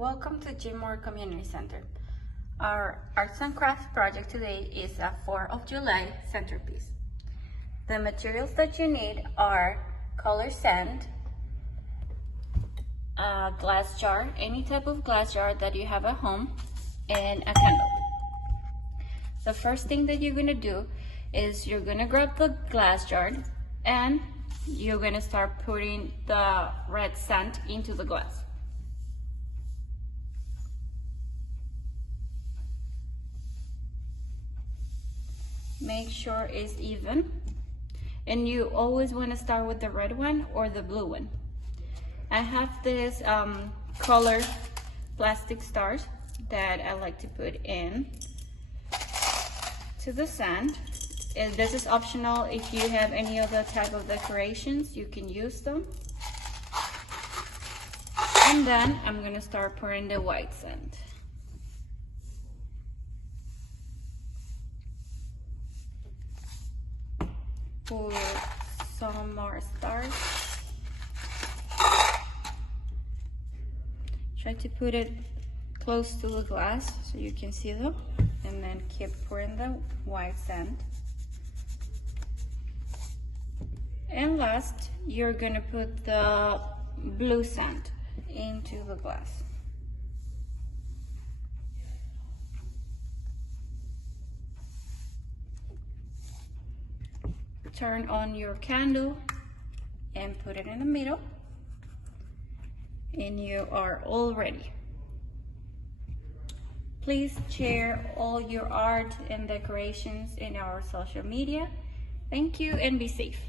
Welcome to Jimmore Community Center. Our arts and crafts project today is a 4th of July centerpiece. The materials that you need are color sand, a glass jar, any type of glass jar that you have at home, and a candle. The first thing that you're gonna do is you're gonna grab the glass jar and you're gonna start putting the red sand into the glass. Make sure it's even, and you always want to start with the red one or the blue one. I have this color plastic stars that I like to put in to the sand. And this is optional. If you have any other type of decorations, you can use them. And then I'm gonna start pouring the white sand. Pour some more stars. Try to put it close to the glass so you can see them, and then keep pouring the white sand. And last, you're gonna put the blue sand into the glass. Turn on your candle and put it in the middle, and you are all ready. Please share all your art and decorations in our social media. Thank you and be safe.